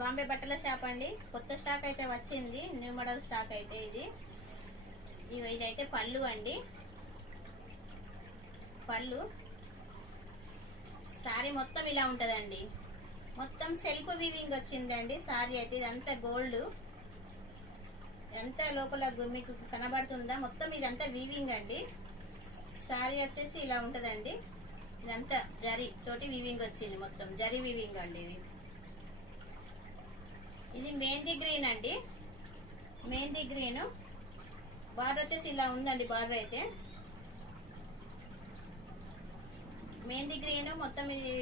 బాంబే బట్టల షాప్ అండి. కొత్త స్టాక్ అయితే వచ్చింది, న్యూ మోడల్ స్టాక్ అయితే ఇది. ఇదైతే పళ్ళు అండి. పళ్ళు సారీ మొత్తం ఇలా ఉంటదండి. మొత్తం సెల్ఫ్ వీవింగ్ వచ్చిందండి సారీ అయితే. ఇదంతా గోల్డ్, ఎంత లోపల మీకు కనబడుతుందా? మొత్తం ఇదంతా వీవింగ్ అండి. సారీ వచ్చేసి ఇలా ఉంటదండి. ఇదంతా జరీ తోటి వీవింగ్ వచ్చింది, మొత్తం జరీ వీవింగ్ అండి. ఇది మెహందీ గ్రీన్ అండి. మెహందీ గ్రీన్ బార్డర్ వచ్చేసి ఇలా ఉందండి. బార్డర్ అయితే మెహందీ గ్రీన్ మొత్తం ఇది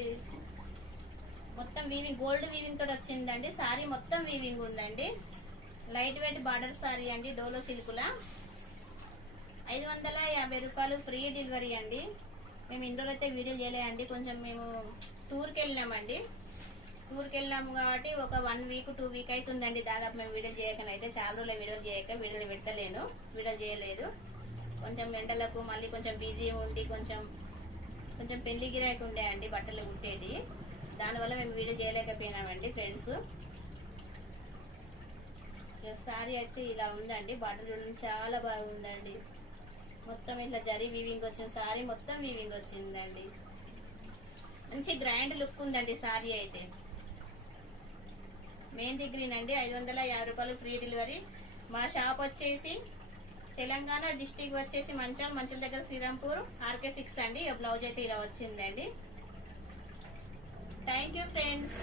మొత్తం వీవింగ్, గోల్డ్ వీవింగ్ తోటి వచ్చిందండి. సారీ మొత్తం వీవింగ్ ఉందండి. లైట్ వెయిట్ బార్డర్ సారీ అండి. డోలో సిల్కులా 550 రూపాయలు, ఫ్రీ డెలివరీ అండి. మేము ఇండోర్ అయితే వీడియో చేయలేదండి, కొంచెం మేము టూర్కి వెళ్ళినామండి. టూర్కి వెళ్ళినాము కాబట్టి ఒక 1 వీక్ 2 వీక్ అవుతుందండి దాదాపు మేము వీడియోలు చేయకనైతే. చాలా రోజులు వీడియోలు చేయక, వీడియోలు పెట్టలేను, వీడియో చేయలేదు. కొంచెం ఎండలకు మళ్ళీ కొంచెం బిజీ ఉండి కొంచెం పెళ్లి గిరాకి ఉండే అండి, బట్టలు కుట్టేది. దానివల్ల మేము వీడియో చేయలేకపోయినామండి ఫ్రెండ్స్. సారీ వచ్చి ఇలా ఉందండి. బట్టలు చాలా బాగుందండి. మొత్తం ఇట్లా జరీ వీవింగ్ వచ్చింది. సారీ మొత్తం వీవింగ్ వచ్చిందండి. మంచి గ్రాండ్ లుక్ ఉందండి సారీ అయితే. మెహందీ గ్రీన్ అండి. 550 రూపాయలు, ఫ్రీ డెలివరీ. మా షాప్ వచ్చేసి తెలంగాణ డిస్టిక్ వచ్చేసి మంచం దగ్గర శ్రీరాంపూర్ RK 6 అండి. బ్లౌజ్ అయితే ఇలా వచ్చిందండి. Thank you friends.